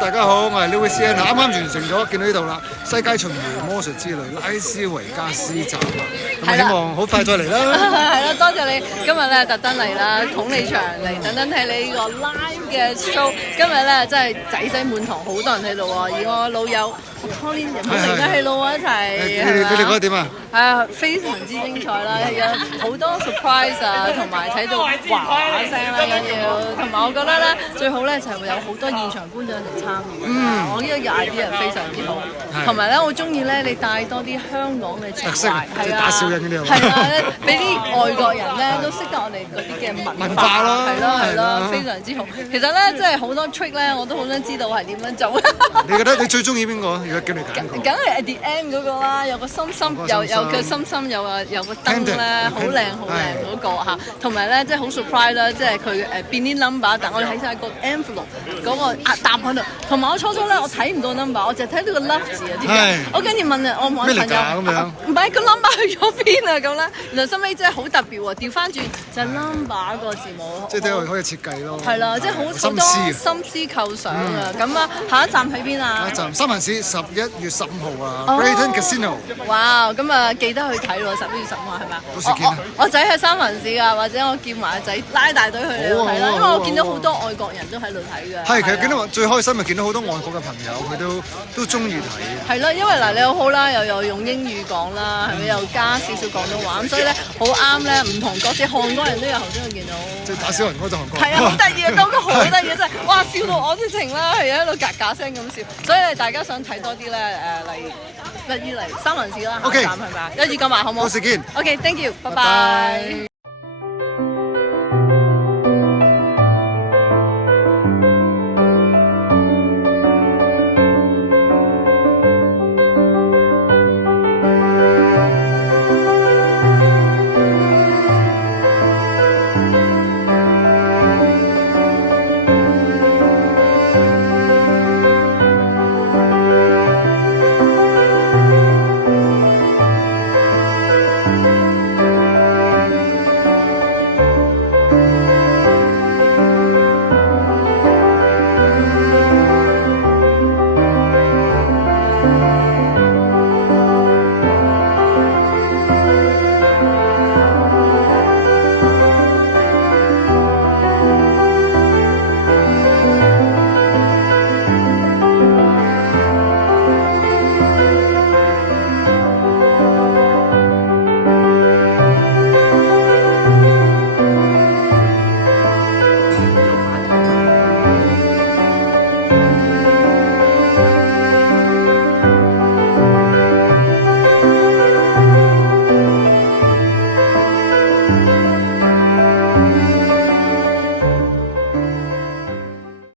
大家好，我係 Louis Ian，啱啱完成咗，見到呢度啦，世界巡迴魔術之旅拉斯維加斯站啊，咁希望好快再嚟啦。係啦，多謝你今日咧特登嚟啦，統你場嚟特登睇你呢個 live 嘅 show。今日咧真係仔仔滿堂，好多人喺度喎。而我老友 Pauline 又嚟得起路一齊。你哋覺得點啊？非常之精彩啦，有好多 surprise 啊，同埋睇到嘩嘩聲啦，緊要。同埋我覺得咧最好咧就係會有好多現場觀眾一齊參與。我呢個 idea 非常之好。同埋咧我中意咧你帶多啲香港嘅情懷，係啊，打小人嗰啲係啊，俾啲外國人咧都識得我哋嗰啲嘅文化咯，係咯，非常之好。其實咧即係好多 trick 咧，我都好想知道係點樣做。你覺得你最中意邊個？如果叫你揀，梗係 at the end 嗰個啦，有個心心，有個心心，有個燈咧，好靚嗰個嚇。同埋咧即係好 surprise 啦，即係佢變啲 number，但我哋睇晒個 envelope 嗰個答喺度。同埋我初咧我睇唔到 number，我淨係睇到個 love 字啊啲。我跟住問啊，我問朋友唔係個 number 去咗邊啊咁咧，原來收尾真係好特別喎，調翻轉就係 number 個字母，即係睇可以設計咯。係啦，即係好多心思構想啊。咁啊，下一站喺邊啊？下一站三藩市11月15號啊 ，Brayton Casino。哇！咁啊，記得去睇喎，11月15號係咪啊？到時見啊！我仔喺三藩市㗎，或者我叫埋阿仔拉大隊去睇啦，因為我見到好多外國人都喺度睇㗎。係，其實見到最開心咪見到好多外國嘅朋友，佢都中意睇。係咯，因為嗱你好啦，又用英語講啦，係咪又加少少廣東話咁，所以咧好啱咧，唔同國籍韓國人都有頭先我見到。即係打小人嗰度韓國。係啊，好得意啊，都好得意啊，真係哇！笑到我直情啦，係喺度嘎嘎聲咁笑，所以大家想睇多啲咧嚟三藩市啦，下一站係咪啊？一於講埋好唔好？到時見。OK，thank you，拜拜。